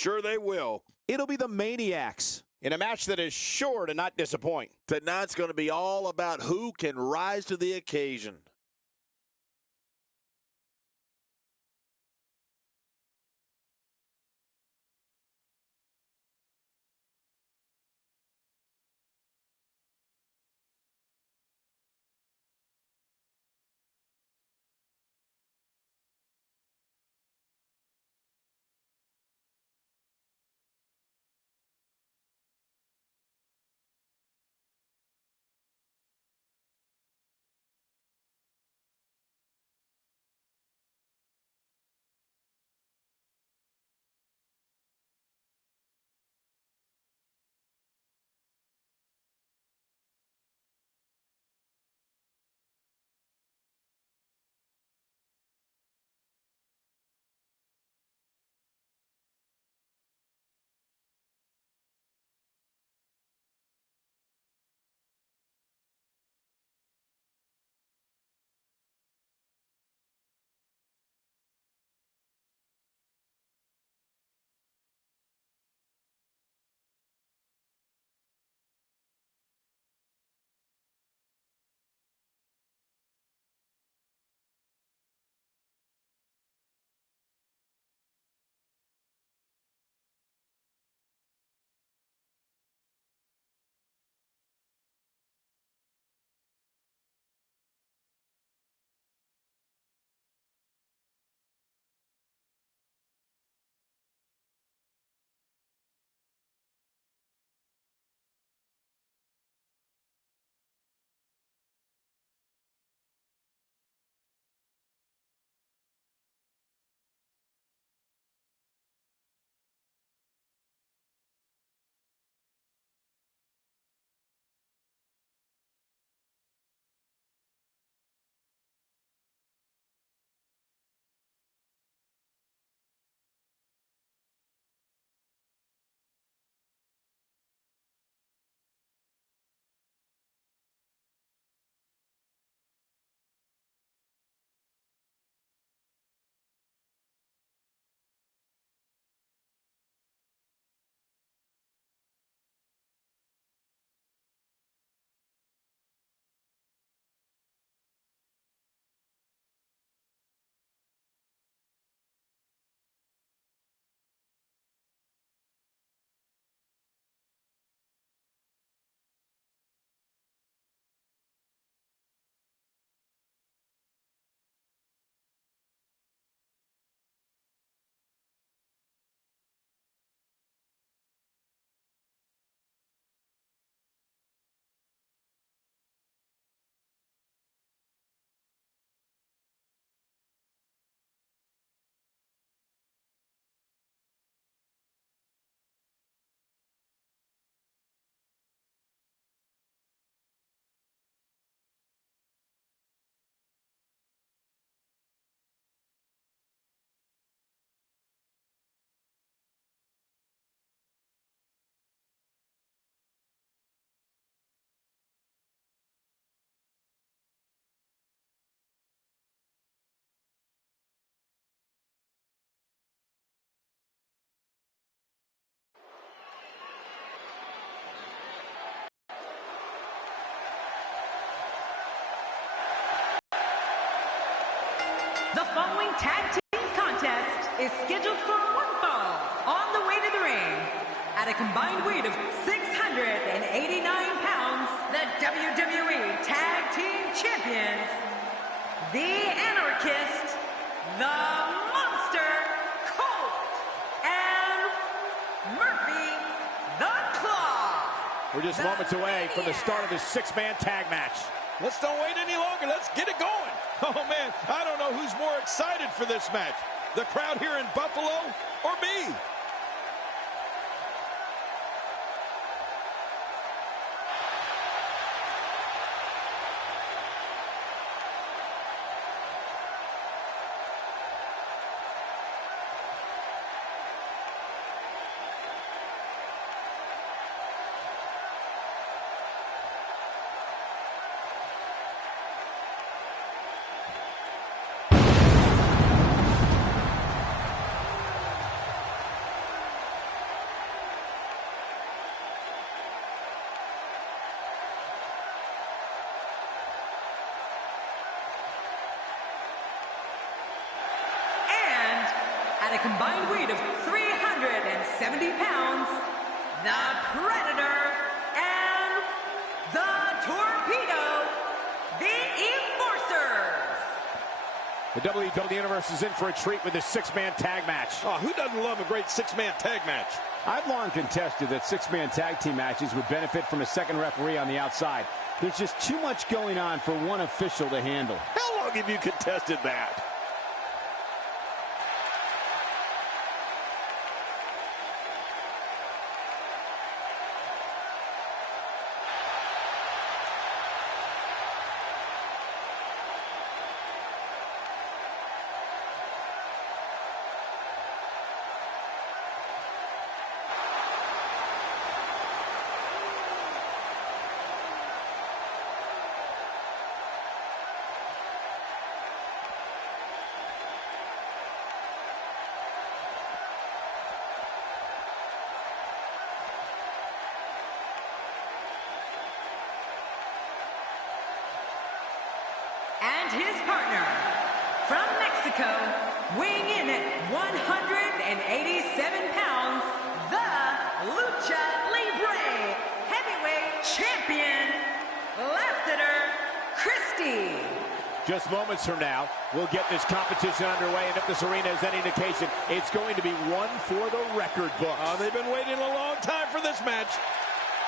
sure they will. It'll be the Maniacs in a match that is sure to not disappoint. Tonight's going to be all about who can rise to the occasion. The following tag team contest is scheduled for one fall on the way to the ring. At a combined weight of 689 pounds, the WWE Tag Team Champions, the Anarchist, the Monster, Colt, and Murphy, the Claw. We're just moments away from the start of this six-man tag match. Let's don't wait any longer. Let's get it going. Oh, man, I don't know who's more excited for this match. The crowd here in Buffalo or me? at a combined weight of 370 pounds, the Predator and the Torpedo, the Enforcers. The WWE Universe is in for a treat with this six-man tag match. Oh, who doesn't love a great six-man tag match? I've long contested that six-man tag team matches would benefit from a second referee on the outside. There's just too much going on for one official to handle. How long have you contested that? And his partner, from Mexico, weighing in at 187 pounds, the Lucha Libre Heavyweight Champion, Lassiter Christie. Just moments from now, we'll get this competition underway, and if this arena is any indication, it's going to be one for the record books. They've been waiting a long time for this match.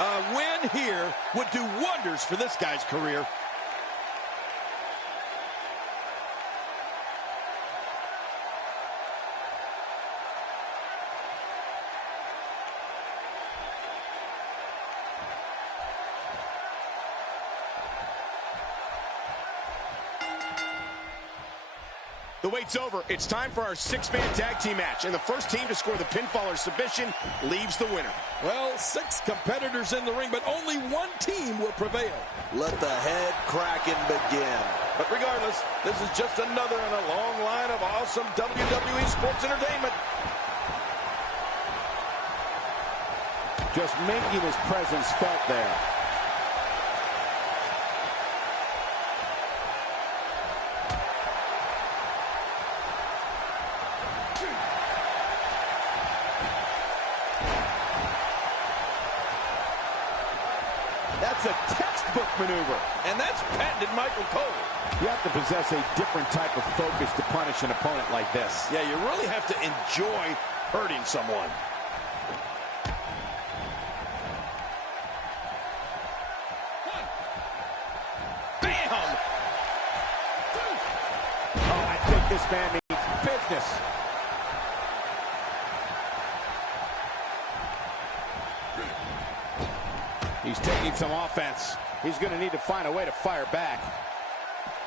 A win here would do wonders for this guy's career. The wait's over. It's time for our six-man tag team match, and the first team to score the pinfall or submission leaves the winner. Well, 6 competitors in the ring, but only one team will prevail. Let the head cracking begin. But regardless, this is just another in a long line of awesome WWE sports entertainment. Just making his presence felt there. That's a textbook maneuver. And that's patented Michael Cole. You have to possess a different type of focus to punish an opponent like this. Yeah, you really have to enjoy hurting someone. Bam! Oh, I think this man means business. He's taking some offense. He's going to need to find a way to fire back.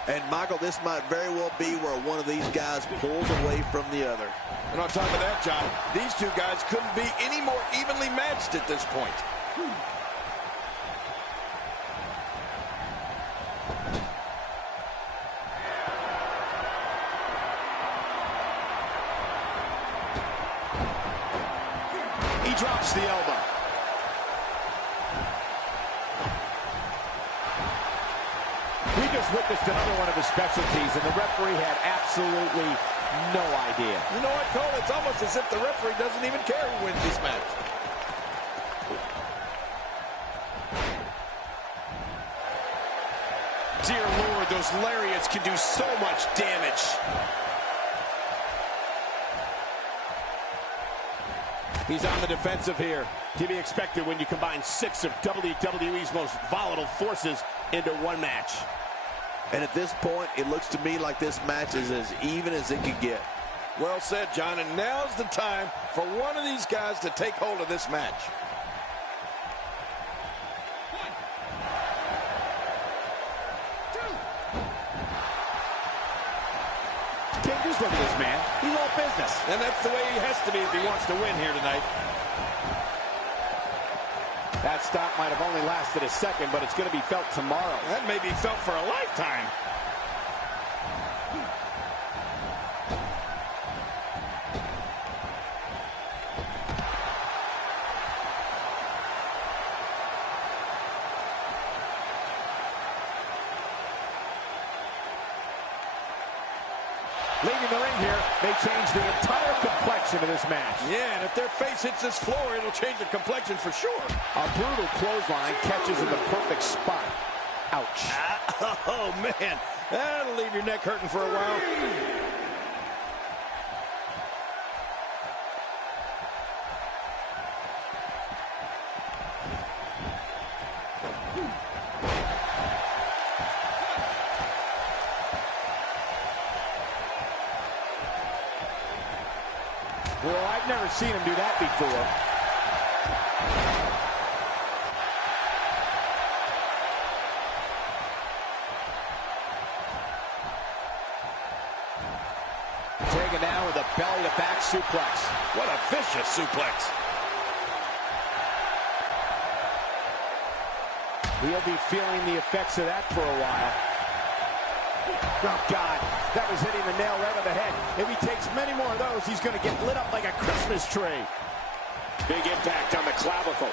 And, Michael, this might very well be where one of these guys pulls away from the other. And on top of that, John, these two guys couldn't be any more evenly matched at this point. He drops the elbow. We just witnessed another one of his specialties, and the referee had absolutely no idea. You know what, Cole? It's almost as if the referee doesn't even care who wins this match. Dear Lord, those lariats can do so much damage. He's on the defensive here. To be expected when you combine 6 of WWE's most volatile forces into one match. And at this point, it looks to me like this match is as even as it could get. Well said, John, and now's the time for one of these guys to take hold of this match. Can't just look at this man. He's all business. And that's the way he has to be if he wants to win here tonight. That stop might have only lasted a second, but it's going to be felt tomorrow. That may be felt for a lifetime. Leaving the ring here may change the entire complexion of this match. Yeah, and if their face hits this floor, it'll change the complexion for sure. A brutal clothesline catches in the perfect spot. Ouch. Oh, man. That'll leave your neck hurting for a while. Well, I've never seen him do that before. Taken down with a belly-to-back suplex. What a vicious suplex. He'll be feeling the effects of that for a while. Oh, God, that was hitting the nail right on the head. If he takes many more of those, he's going to get lit up like a Christmas tree. Big impact on the clavicle.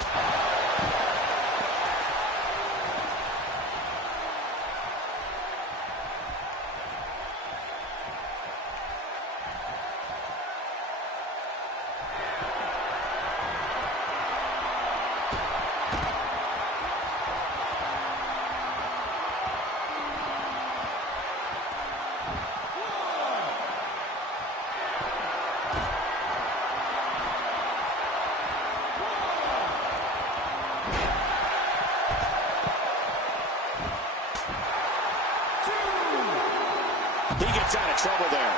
He gets out of trouble there.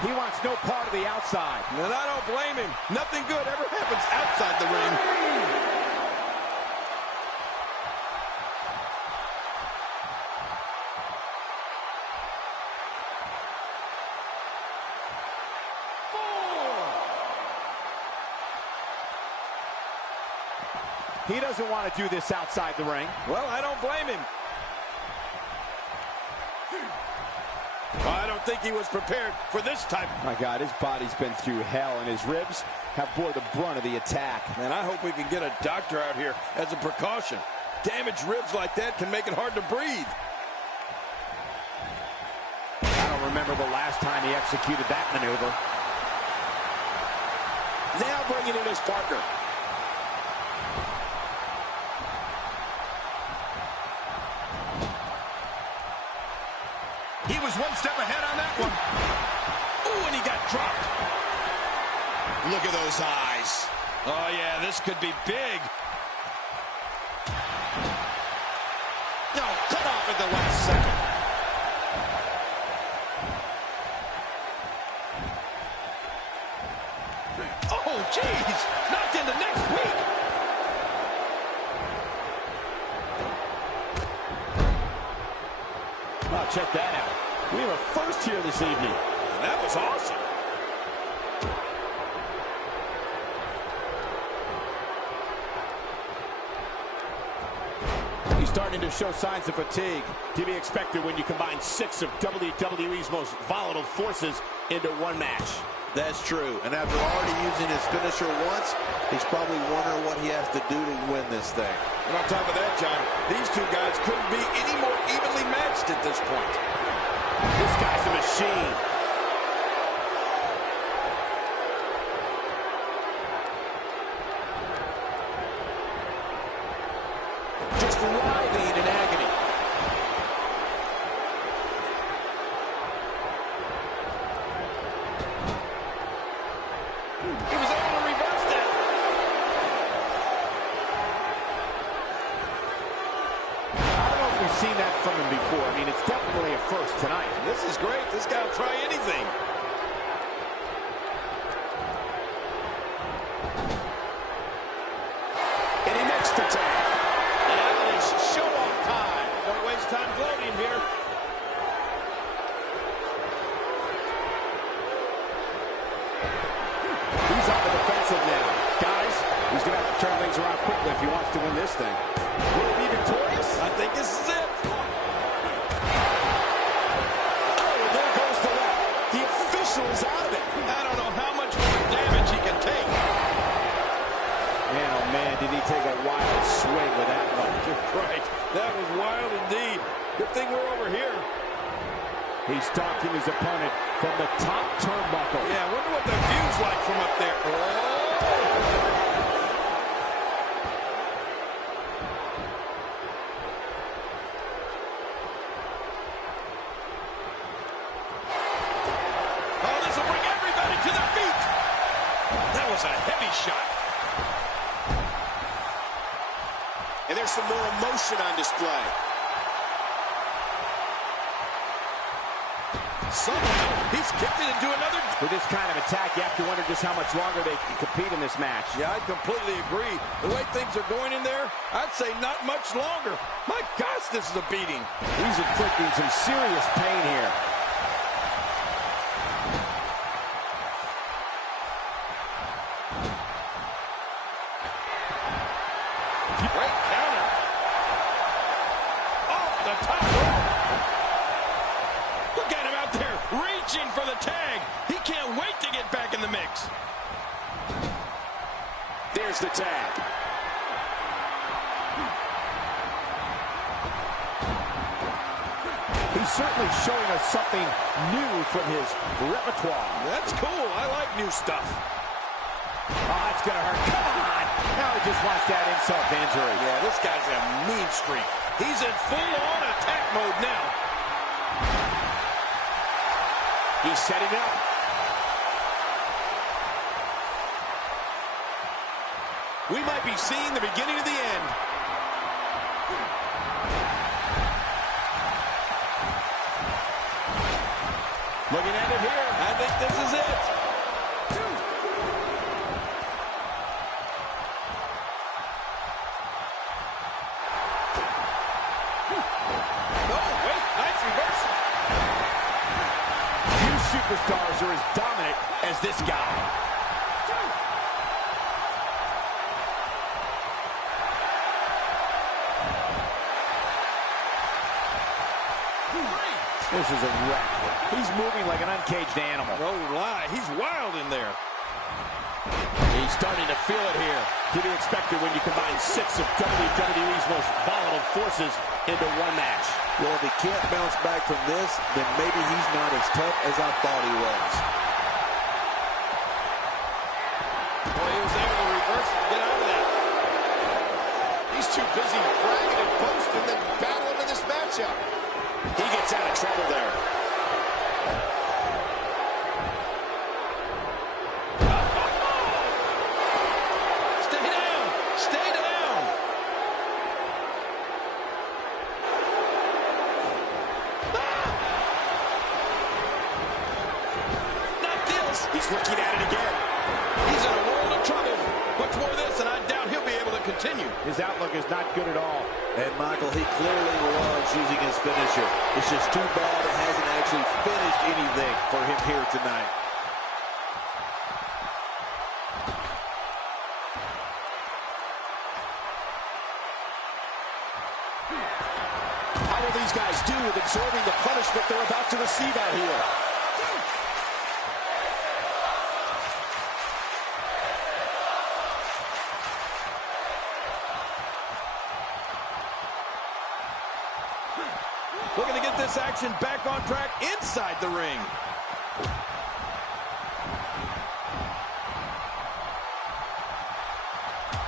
He wants no part of the outside. And I don't blame him. Nothing good ever happens outside the ring. He doesn't want to do this outside the ring. Well, I don't blame him. I don't think he was prepared for this type. My God, his body's been through hell, and his ribs have bore the brunt of the attack. Man, I hope we can get a doctor out here as a precaution. Damaged ribs like that can make it hard to breathe. I don't remember the last time he executed that maneuver. Now bringing in his partner. He was one step ahead on that one. Ooh, and he got dropped. Look at those eyes. Oh, yeah, this could be big. No, cut off at the last second. Oh, jeez. Knocked into next week. Oh, check that out. We have a first here this evening. That was awesome. He's starting to show signs of fatigue. To be expected when you combine 6 of WWE's most volatile forces into one match. That's true. And after already using his finisher once, he's probably wondering what he has to do to win this thing. And on top of that, John, these two guys couldn't be any more evenly matched at this point. This guy's a machine. Just writhing in agony. He was able to reverse that. I don't know if we've seen that from him before. I mean, it's definitely a first tonight. This is great. This guy will try anything. And he makes the tag. That is show-off time. Don't waste time gloating here. He's on the defensive now. Guys, he's going to have to turn things around quickly if he wants to win this thing. Will he be victorious? I think this is it. Oh, and there goes the ref. The official is out of it. I don't know how much more damage he can take. Man, oh man, did he take a wild swing with that one. Right. That was wild indeed. Good thing we're over here. He's stalking his opponent from the top turnbuckle. Yeah, I wonder what the view's like from up there. Oh! A heavy shot. And there's some more emotion on display. Somehow, he's kicked it into another. With this kind of attack, you have to wonder just how much longer they can compete in this match. Yeah, I completely agree. The way things are going in there, I'd say not much longer. My gosh, this is a beating. He's inflicting some serious pain here. Great counter. Off the top rope. Look at him out there reaching for the tag. He can't wait to get back in the mix. There's the tag. He's certainly showing us something new from his repertoire. That's cool. I like new stuff. Oh, that's going to hurt. Come on. Now he just wants that insult to injury. Yeah, this guy's a mean streak. He's in full-on attack mode now. He's setting up. We might be seeing the beginning of the end. Looking at it here. I think this is it. Superstars are as dominant as this guy. This is a wreck. He's moving like an uncaged animal. No lie, he's wild in there. He's starting to feel it here. To be expected when you combine 6 of WWE's most volatile forces into one match. Well, if he can't bounce back from this, then maybe he's not as tough as I thought he was. Boy, he was able to reverse and get out of that. He's too busy bragging and boasting than battling in this matchup. He gets out of trouble there. Stay down! Stay down! Not this! He's looking at it again. He's in a world of trouble. Much more of this, and I doubt he'll be able to continue. His outlook is not good at all. And Michael, he clearly loves using his finisher. It's just too bad it hasn't actually finished anything for him here tonight. How will these guys do with absorbing the punishment they're about to receive out here? Looking to get this action back on track inside the ring.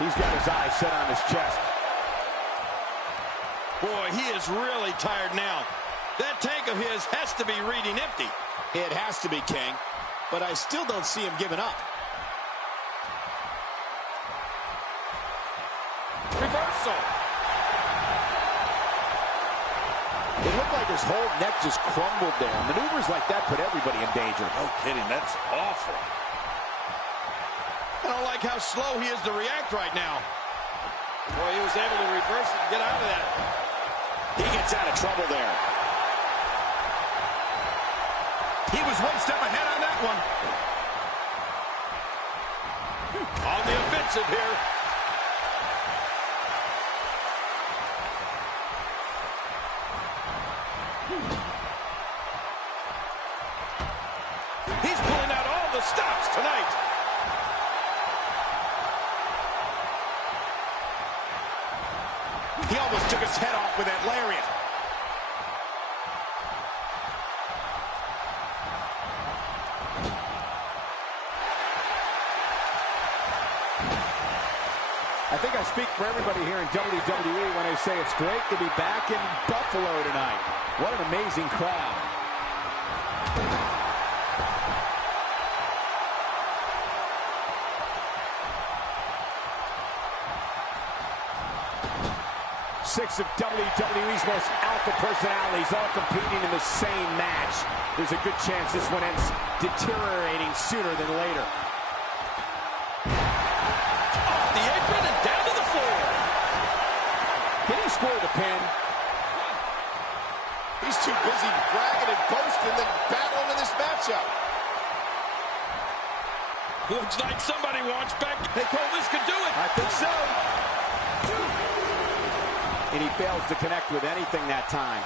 He's got his eyes set on his chest. Boy, he is really tired now. That tank of his has to be reading empty. It has to be, King, but I still don't see him giving up. Reversal. It looked like his whole neck just crumbled there. Maneuvers like that put everybody in danger. No kidding, that's awful. I don't like how slow he is to react right now. Boy, he was able to reverse it and get out of that. He gets out of trouble there. He was one step ahead on that one. On the offensive here. He's pulling out all the stops tonight. He almost took his head off with that lariat. I think I speak for everybody here in WWE when I say it's great to be back in Buffalo tonight. What an amazing crowd. Six of WWE's most alpha personalities all competing in the same match. There's a good chance this one ends deteriorating sooner than later. Off the apron and down to the floor. Can he score the pin? He's too busy bragging and boasting than battling in this matchup. Looks like somebody wants back. Hey, Cole, this could do it. I think so. And he fails to connect with anything that time.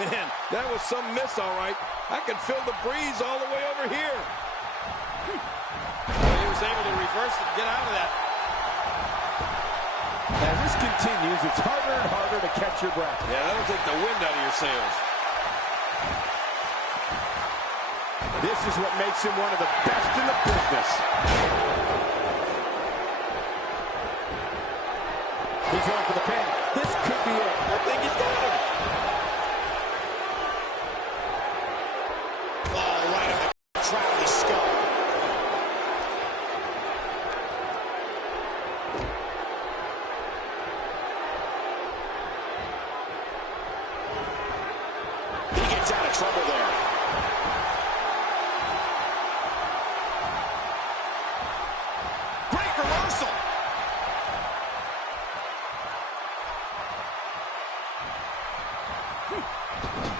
Man, that was some miss, all right. I can feel the breeze all the way over here. Well, he was able to reverse it and get out of that. As this continues, it's harder and harder to catch your breath. Yeah, that'll take the wind out of your sails. This is what makes him one of the best in the business. He's going for the pin. This could be it. I think he's got him. Oh, right in the crown of the skull. He gets out of trouble there. Great reversal.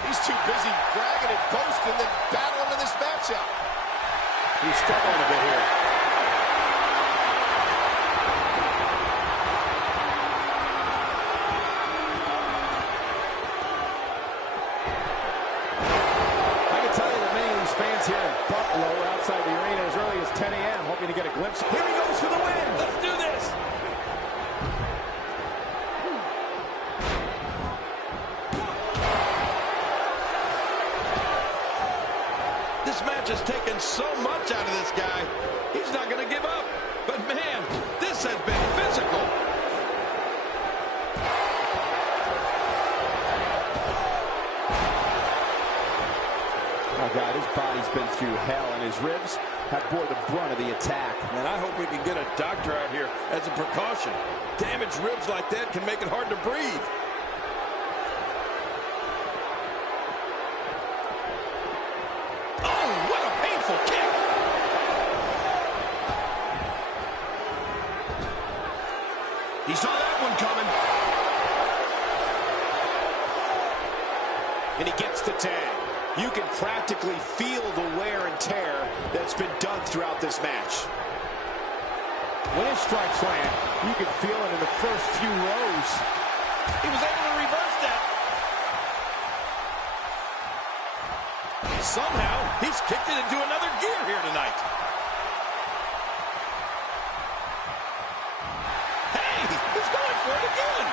He's too busy bragging and boasting than battling in this matchup. He's struggling a bit here. I can tell you that many of these fans here in Buffalo are outside the arena as early as 10 a.m. hoping to get a glimpse. Here he goes for the win. Let's do this. This match has taken so much out of this guy. He's not going to give up. But, man, this has been physical. Oh, God, his body's been through hell, and his ribs have bore the brunt of the attack. And I hope we can get a doctor out here as a precaution. Damaged ribs like that can make it hard to breathe. Oh, what a painful kick. He saw that one coming. And he gets the tag. You can practically feel the wear and tear that's been done throughout this match. When his strikes land, you can feel it in the first few rows. He was able to reverse that. Somehow, he's kicked it into another gear here tonight. Hey, he's going for it again.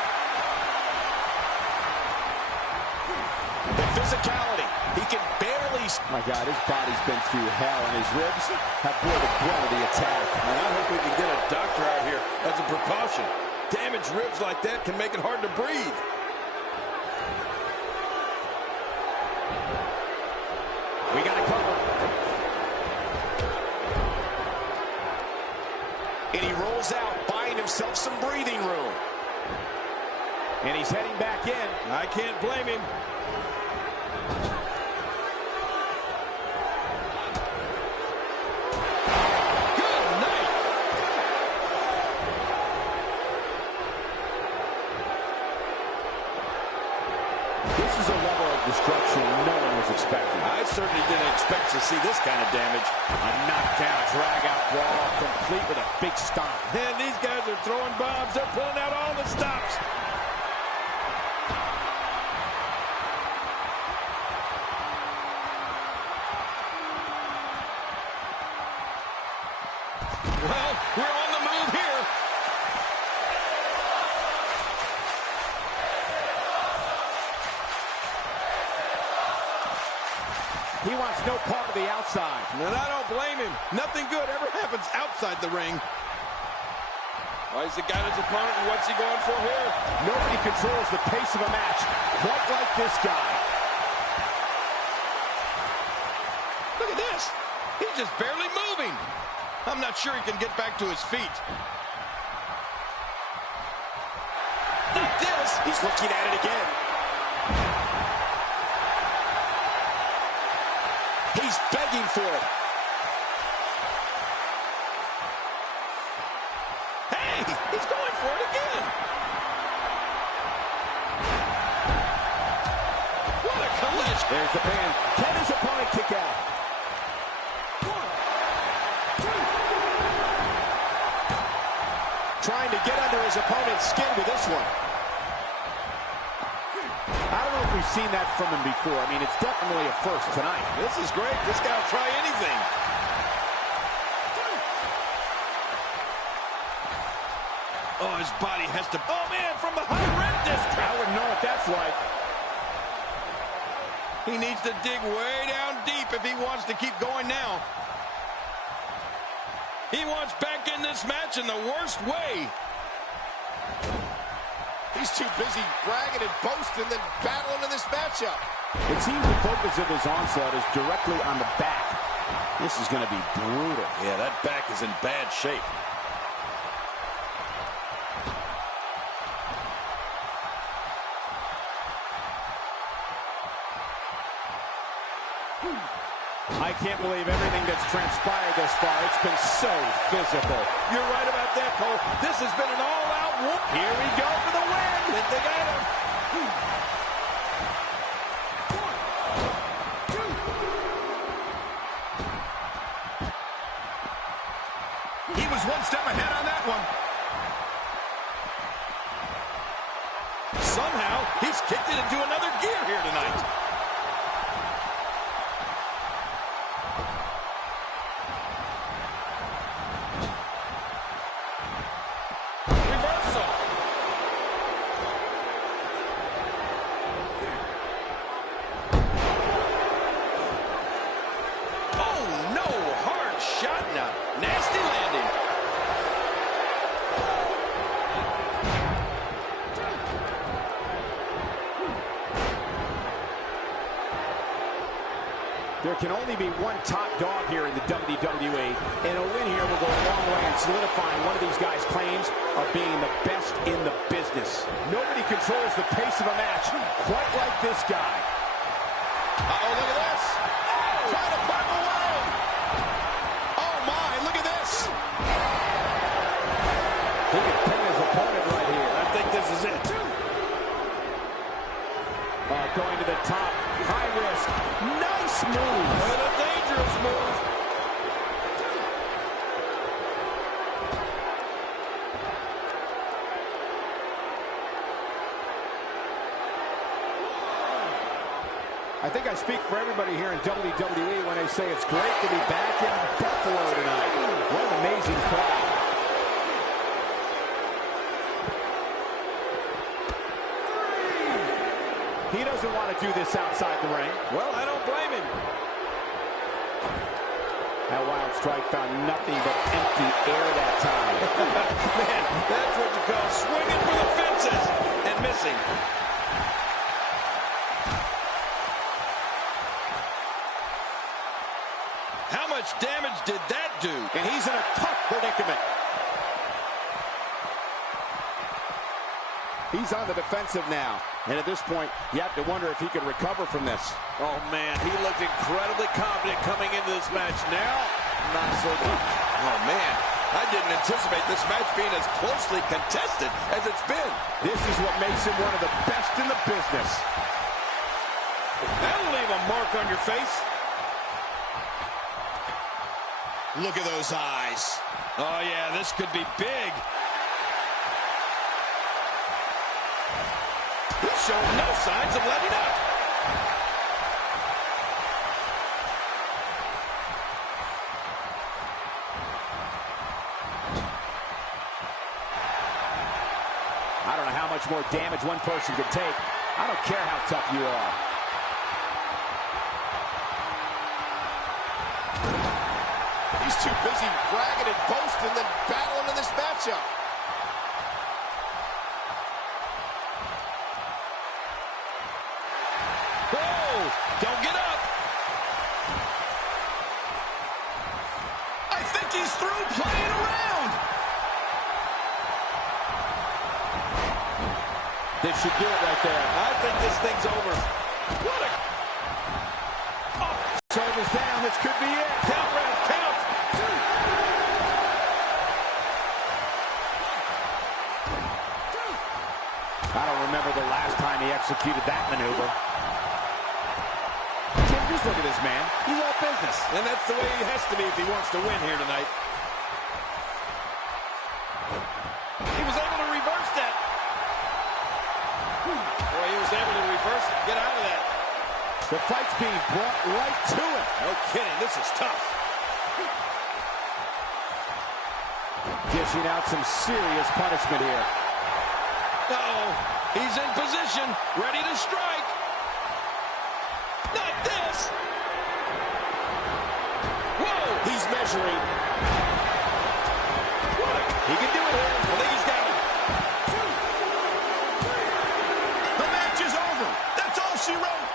The physicality. He can barely... My God, his body's been through hell, and his ribs have bore the brunt of the attack. And I hope we can get a doctor out here as a precaution. Damaged ribs like that can make it hard to breathe. We got to cover. And he rolls out, buying himself some breathing room. And he's heading back in. I can't blame him. This is a level of destruction no one was expecting. I certainly didn't expect to see this kind of damage. A knockdown, drag-out brawl, complete with a big stomp. And these guys are throwing bombs. They're pulling out all the stops. Well, we're on the move here. He wants no part of the outside. And I don't blame him. Nothing good ever happens outside the ring. Well, he's the guy his opponent, and what's he going for here? Nobody controls the pace of a match quite like this guy. Look at this. He's just barely moving. I'm not sure he can get back to his feet. Not this. He's looking at it again. He's begging for it. Hey, he's going for it again. What a collision. There's the pin. Can his opponent kick out? Trying to get under his opponent's skin with this one. I don't know if we've seen that from him before. I mean, it's definitely a first tonight. This is great. This guy will try anything. Oh, his body has to... Oh, man, from the high-red district. I wouldn't know what that's like. He needs to dig way down deep if he wants to keep going now. He wants back in this match in the worst way. He's too busy bragging and boasting than battling in this matchup. It seems the focus of his onslaught is directly on the back. This is going to be brutal. Yeah, that back is in bad shape. I can't believe everything that's transpired thus far. It's been so physical. You're right about that, Cole. This has been an all-out war. Here we go for the win. They got him. He was one step ahead on that one. Somehow, he's kicked it into another gear here tonight. There can only be one top dog here in the WWE, and a win here will go a long way in solidifying one of these guys' claims of being the best in the business. Nobody controls the pace of a match quite like this guy. Uh-oh, look at this. Oh, trying to put him away. Oh, my, look at this. He can pin his opponent right here. I think this is it. Going to the top. High risk. Nice move. And a dangerous move. I think I speak for everybody here in WWE when I say it's great to be back in Buffalo tonight. What an amazing crowd. He doesn't want to do this outside the ring. Well, I don't blame him. That wild strike found nothing but empty air that time. Man, that's what you call swinging for the fences and missing. How much damage did that do? And he's in a tough predicament. He's on the defensive now. And at this point, you have to wonder if he can recover from this. Oh, man, he looked incredibly confident coming into this match. Now, not so much. Oh, man, I didn't anticipate this match being as closely contested as it's been. This is what makes him one of the best in the business. That'll leave a mark on your face. Look at those eyes. Oh, yeah, this could be big. He's showing no signs of letting up. I don't know how much more damage one person could take. I don't care how tough you are. He's too busy bragging and boasting than battling in this matchup. He's through playing around. This should do it right there. I think this thing's over. What a... Oh, shoulders down. This could be it. Count, ref, count. I don't remember the last time he executed that maneuver. Just look at this man. He's all business. And that's the way he has to be if he wants to win here tonight. He was able to reverse that. Boy, he was able to reverse it. Get out of that. The fight's being brought right to him. No kidding. This is tough. Dishing out some serious punishment here. Uh-oh. He's in position, ready to strike. Not this. Whoa. He's measuring. What? He can do it here. I think he's got it. The match is over. That's all she wrote.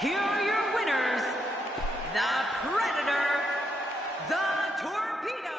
Here are your winners, the Predator, the Torpedo.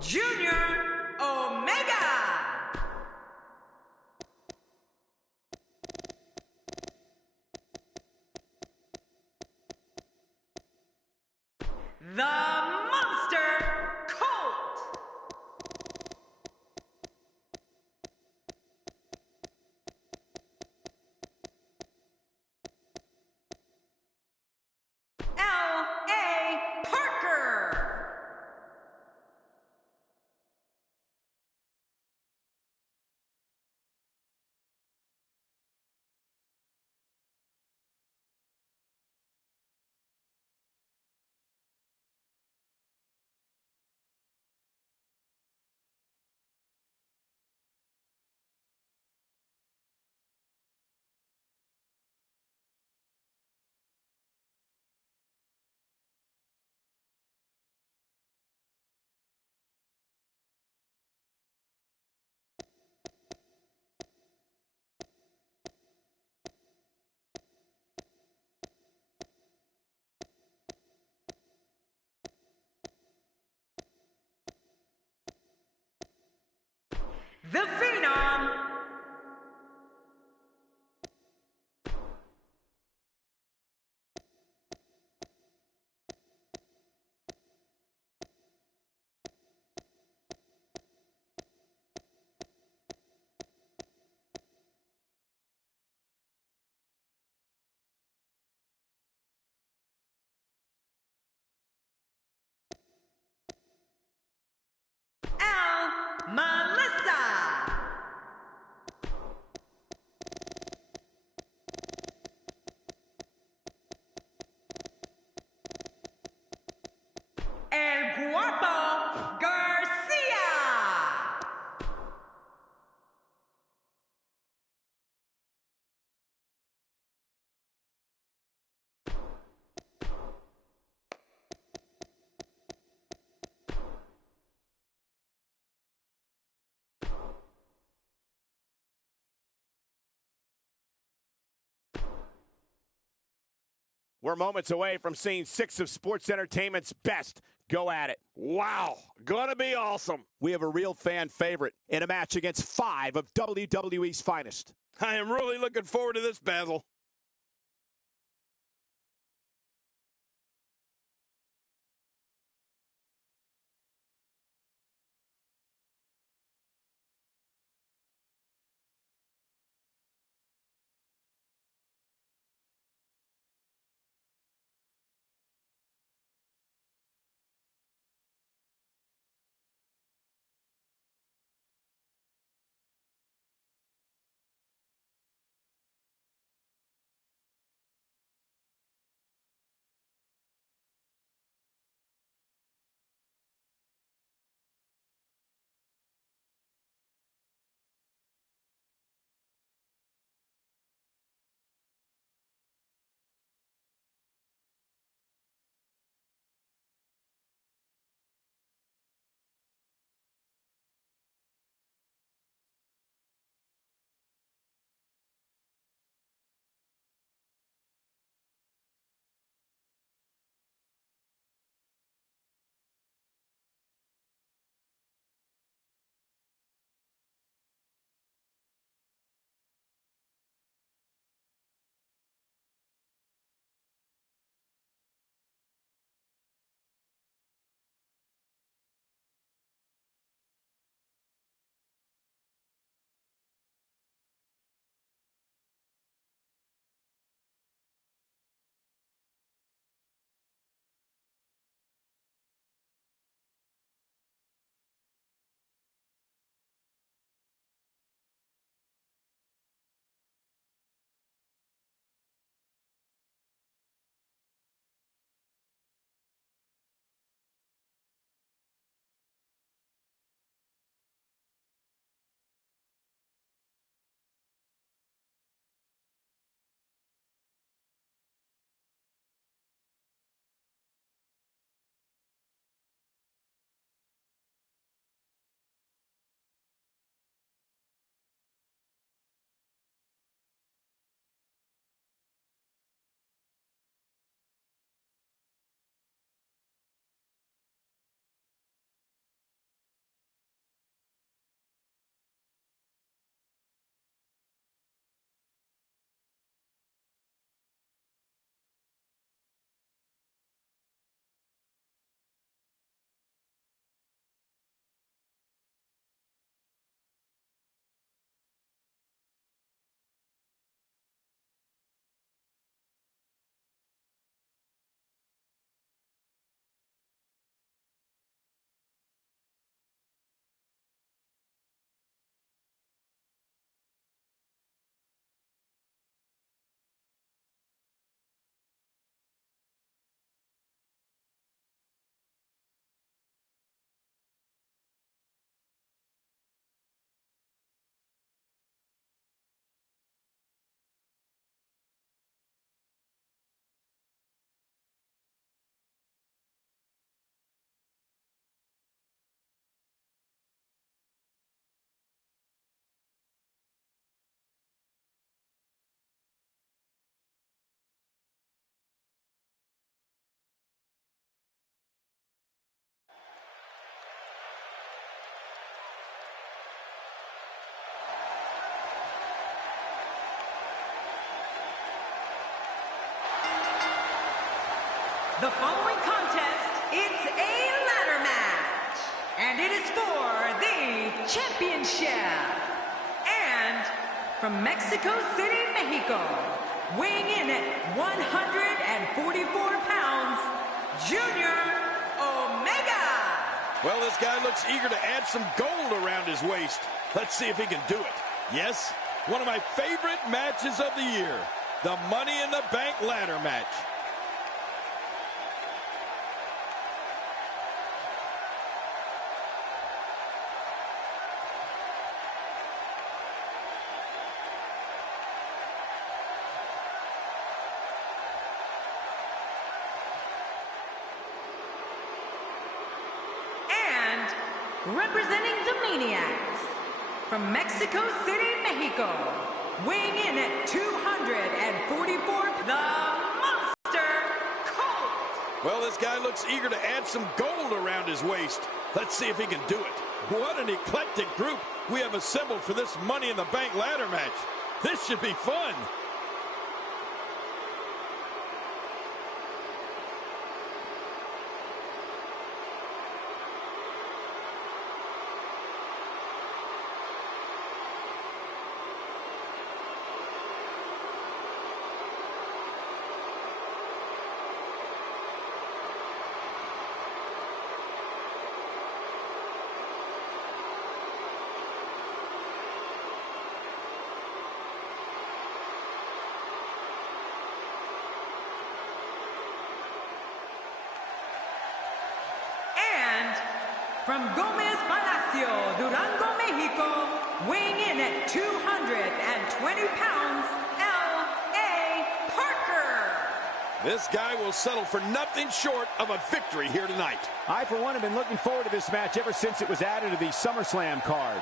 Junior Omega. The Monster Colt. L.A. Parker. The Phenom. Melissa. El Guapo Garcia. We're moments away from seeing 6 of sports entertainment's best go at it. Wow, gonna be awesome. We have a real fan favorite in a match against 5 of WWE's finest. I am really looking forward to this battle. The following contest, it's a ladder match, and it is for the championship. And from Mexico City, Mexico, weighing in at 144 pounds, Junior Omega. Well, this guy looks eager to add some gold around his waist. Let's see if he can do it. Yes, one of my favorite matches of the year, the Money in the Bank ladder match. Representing the Maniacs, from Mexico City, Mexico, weighing in at 244, the Monster Well, this guy looks eager to add some gold around his waist. Let's see if he can do it. What an eclectic group we have assembled for this Money in the Bank ladder match. This should be fun. From Gomez Palacio, Durango, Mexico, weighing in at 220 pounds, L.A. Parker. This guy will settle for nothing short of a victory here tonight. I, for one, have been looking forward to this match ever since it was added to the SummerSlam card.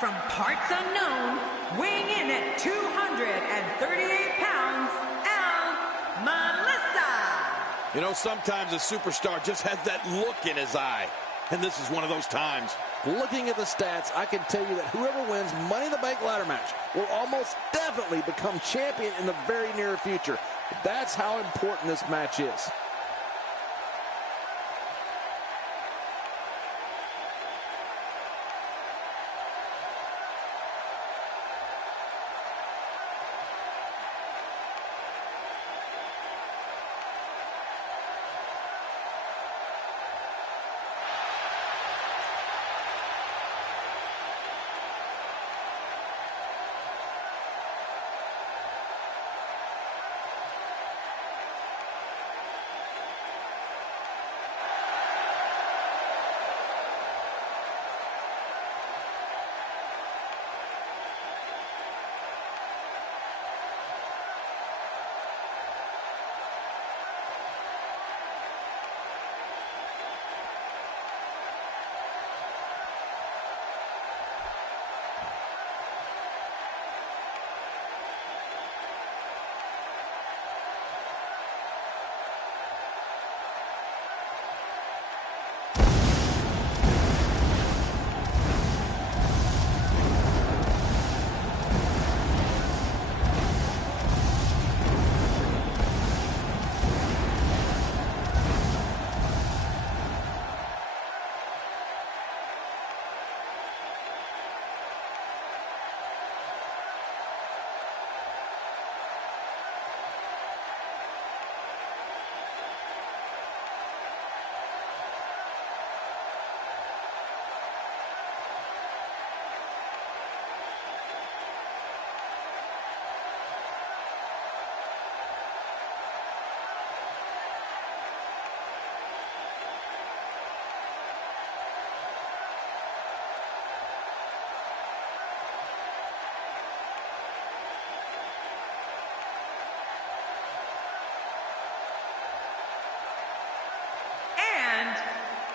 From parts unknown, weighing in at 238 pounds, Al Melissa. You know, sometimes a superstar just has that look in his eye. And this is one of those times. Looking at the stats, I can tell you that whoever wins Money in the Bank ladder match will almost definitely become champion in the very near future. That's how important this match is.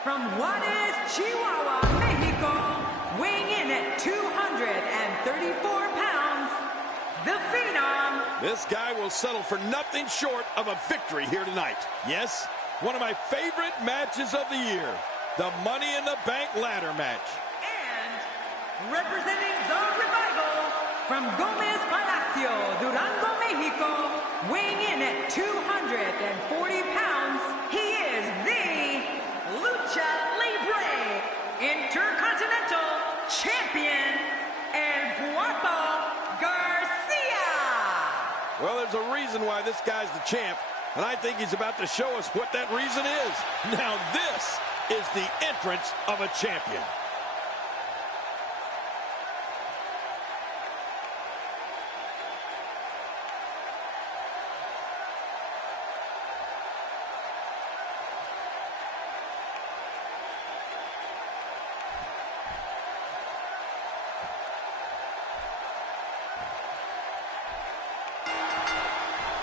From Juarez, Chihuahua, Mexico, weighing in at 234 pounds, the Phenom. This guy will settle for nothing short of a victory here tonight. Yes, one of my favorite matches of the year, the Money in the Bank ladder match. And representing the Revival, from Gomez Palacio, Durango, Mexico, weighing in at 240 pounds. reason why this guy's the champ, and I think he's about to show us what that reason is. Now this is the entrance of a champion.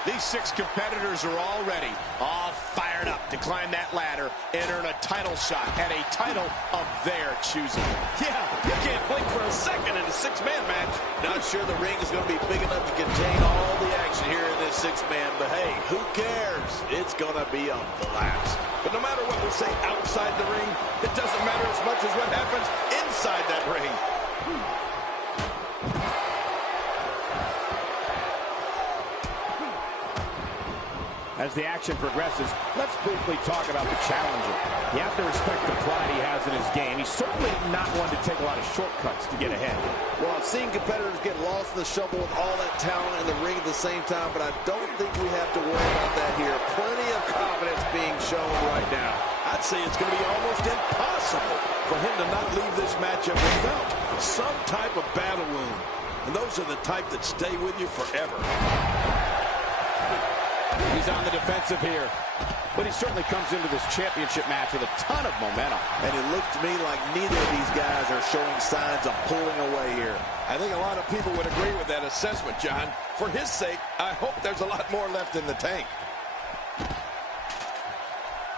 These 6 competitors are all ready, all fired up to climb that ladder and earn a title shot at a title of their choosing. Yeah, you can't blink for a second in a 6-man match. Not sure the ring is going to be big enough to contain all the action here in this 6-man, but hey, who cares? It's going to be a blast. But no matter what we say outside the ring, it doesn't matter as much as what happens inside that ring. As the action progresses, let's briefly talk about the challenger. You have to respect the pride he has in his game. He's certainly not one to take a lot of shortcuts to get ahead. Well, I've seen competitors get lost in the shuffle with all that talent in the ring at the same time, but I don't think we have to worry about that here. Plenty of confidence being shown right now. I'd say it's going to be almost impossible for him to not leave this matchup without some type of battle wound. And those are the type that stay with you forever. He's on the defensive here, but he certainly comes into this championship match with a ton of momentum. And it looks to me like neither of these guys are showing signs of pulling away here. I think a lot of people would agree with that assessment, John. For his sake, I hope there's a lot more left in the tank.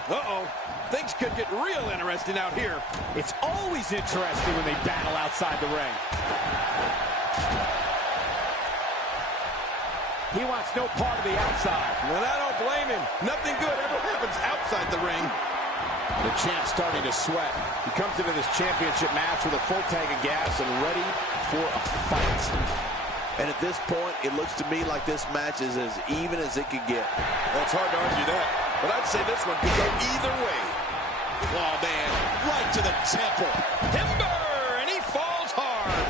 Uh-oh. Things could get real interesting out here. It's always interesting when they battle outside the ring. He wants no part of the outside. And I don't blame him. Nothing good ever happens outside the ring. The champ's starting to sweat. He comes into this championship match with a full tank of gas and ready for a fight. And at this point, it looks to me like this match is as even as it could get. Well, it's hard to argue that. But I'd say this one could go either way. Oh, man, right to the temple. Timber, and he falls hard.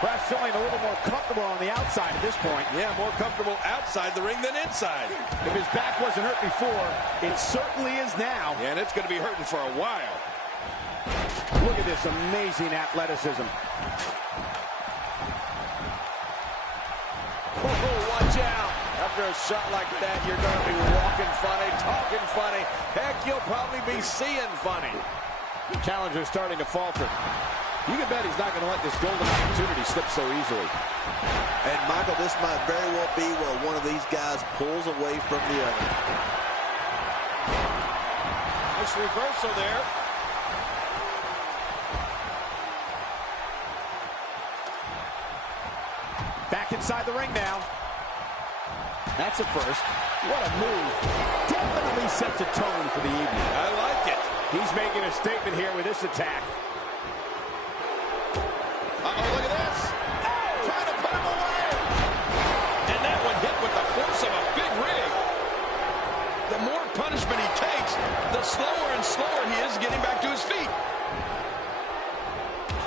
Perhaps feeling a little more comfortable on the outside at this point. Yeah, more comfortable outside the ring than inside. If his back wasn't hurt before, it certainly is now. Yeah, and it's going to be hurting for a while. Look at this amazing athleticism. Oh, watch out. After a shot like that, you're going to be walking funny, talking funny. Heck, you'll probably be seeing funny. Challenger's starting to falter. You can bet he's not going to let this golden opportunity slip so easily. And, Michael, this might very well be where one of these guys pulls away from the other. Nice reversal there. Back inside the ring now. That's a first. What a move. Definitely sets a tone for the evening. I like it. He's making a statement here with this attack. Uh-oh, look at this. Trying to put him away. And that one hit with the force of a big rig. The more punishment he takes, the slower and slower he is getting back to his feet.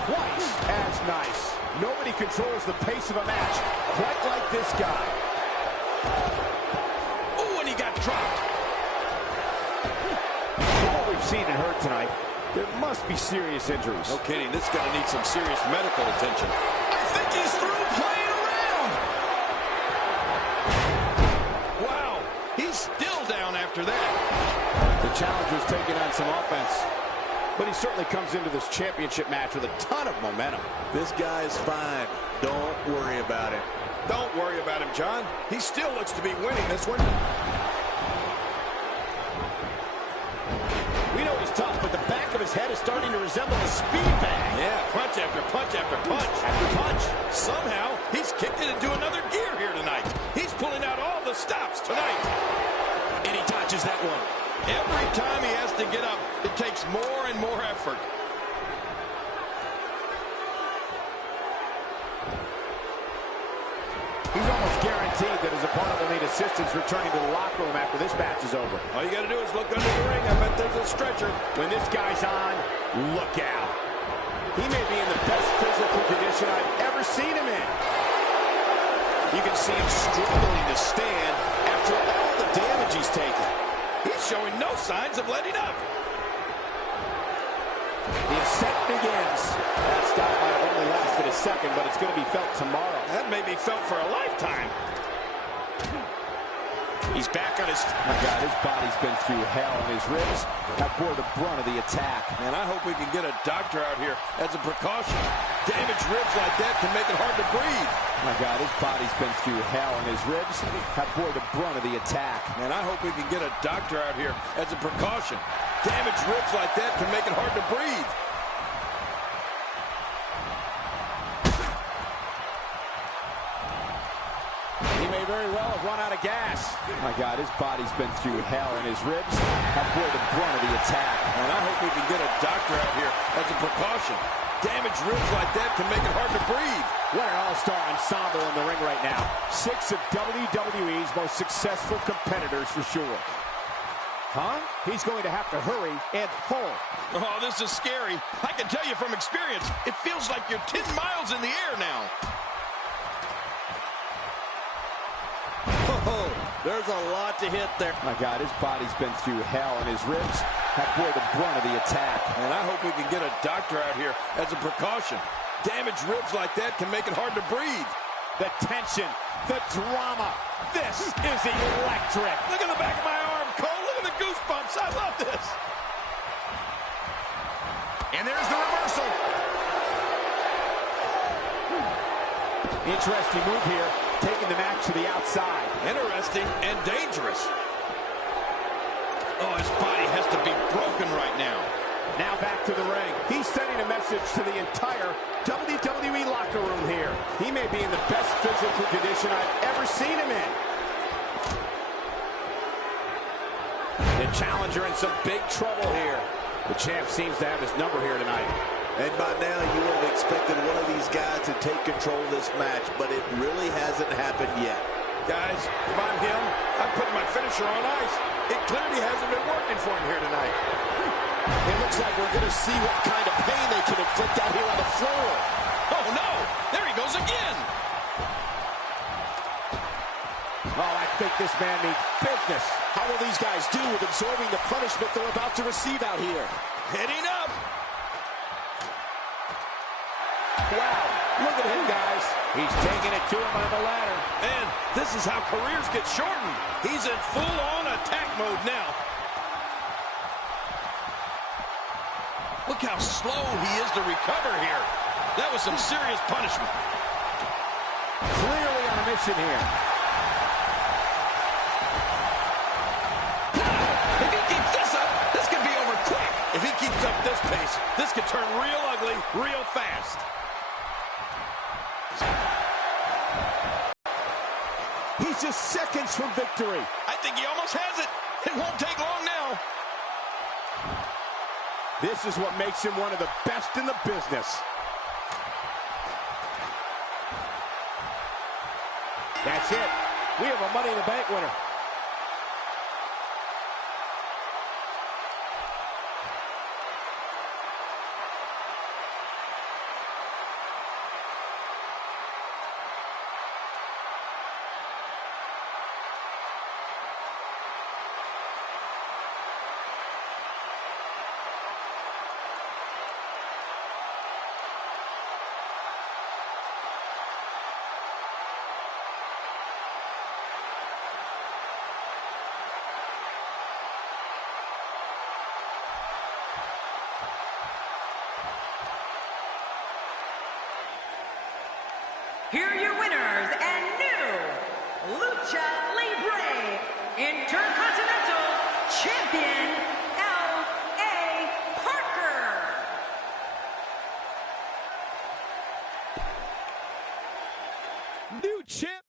Twice as nice. Nobody controls the pace of a match quite like this guy. Oh, and he got dropped. From what we've seen and heard tonight, there must be serious injuries. No kidding, this is going to need some serious medical attention. I think he's through playing around. Wow, he's still down after that. The challenger's taking on some offense, but he certainly comes into this championship match with a ton of momentum. This guy's fine. Don't worry about it. Don't worry about him, John. He still looks to be winning this one. We know he's tough, but the back of his head is starting to resemble a speed bag. Yeah, punch after punch after punch. After punch. Somehow, he's kicked it into another gear here tonight. He's pulling out all the stops tonight. And he touches that one. Every time he has to get up, it takes more and more effort. He's almost guaranteed that his opponent will need assistance returning to the locker room after this match is over. All you got to do is look under the ring. I bet there's a stretcher. When this guy's on, look out. He may be in the best physical condition I've ever seen him in. You can see him struggling to stand after all the damage he's taken. He's showing no signs of letting up. The ascent begins. That stop might have only lasted a second, but it's going to be felt tomorrow. That may be felt for a lifetime. He's back on his... My God, his body's been through hell, and his ribs have bore the brunt of the attack. Man, I hope we can get a doctor out here as a precaution. Damaged ribs like that can make it hard to breathe. My God, his body's been through hell, and his ribs have bore the brunt of the attack. Man, I hope we can get a doctor out here as a precaution. Damaged ribs like that can make it hard to breathe. He may very well have run out of gas. My God, his body's been through hell, and his ribs have bore the brunt of the attack. And I hope we can get a doctor out here as a precaution. Damaged ribs like that can make it hard to breathe. What an all-star ensemble in the ring right now. 6 of WWE's most successful competitors for sure. Huh? He's going to have to hurry and pull. Oh, this is scary. I can tell you from experience, it feels like you're 10 miles in the air now. Oh, there's a lot to hit there. My God, his body's been through hell, and his ribs have bore the brunt of the attack. And I hope we can get a doctor out here as a precaution. Damaged ribs like that can make it hard to breathe. The tension, the drama. This is electric. Look at the back of my arm, Cole. Look at the goosebumps. I love this. And there's the reversal. Interesting move here, taking the match to the outside. Interesting and dangerous. Oh, his body has to be broken right now. Now back to the ring. He's sending a message to the entire WWE locker room here. He may be in the best physical condition I've ever seen him in. The challenger in some big trouble here. The champ seems to have his number here tonight. And by now, you would have expected one of these guys to take control of this match, but it really hasn't happened yet. Guys, if I'm him, I'm putting my finisher on ice. It clearly hasn't been working for him here tonight. It looks like we're going to see what kind of pain they can inflict out here on the floor. Oh, no! There he goes again! Oh, I think this man needs business. How will these guys do with absorbing the punishment they're about to receive out here? Heading up! Wow, look at him, guys. He's taking it to him on the ladder. And this is how careers get shortened. He's in full-on attack mode now. Look how slow he is to recover here. That was some serious punishment. Clearly on a mission here. If he keeps this up, this could be over quick. If he keeps up this pace, this could turn real ugly real fast. He's just seconds from victory. I think he almost has it. It won't take long now. This is what makes him one of the best in the business. That's it. We have a Money in the Bank winner. Here are your winners and new Lucha Libre Intercontinental Champion, L.A. Parker. New champ.